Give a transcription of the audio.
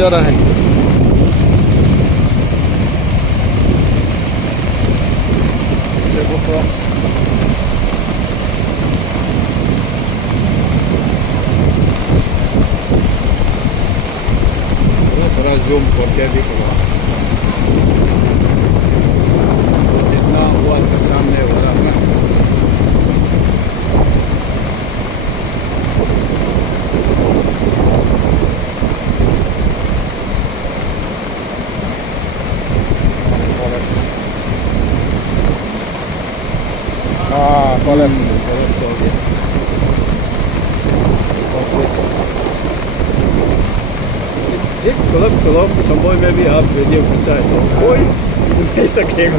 जा रहा है। थोड़ा जूम करके भी करो, जितना हुआ तो सामने हो रहा है। कॉलेज हो गया। क्लब समोई में भी आप वीडियो खींचाए तो कोई नहीं सकेगा।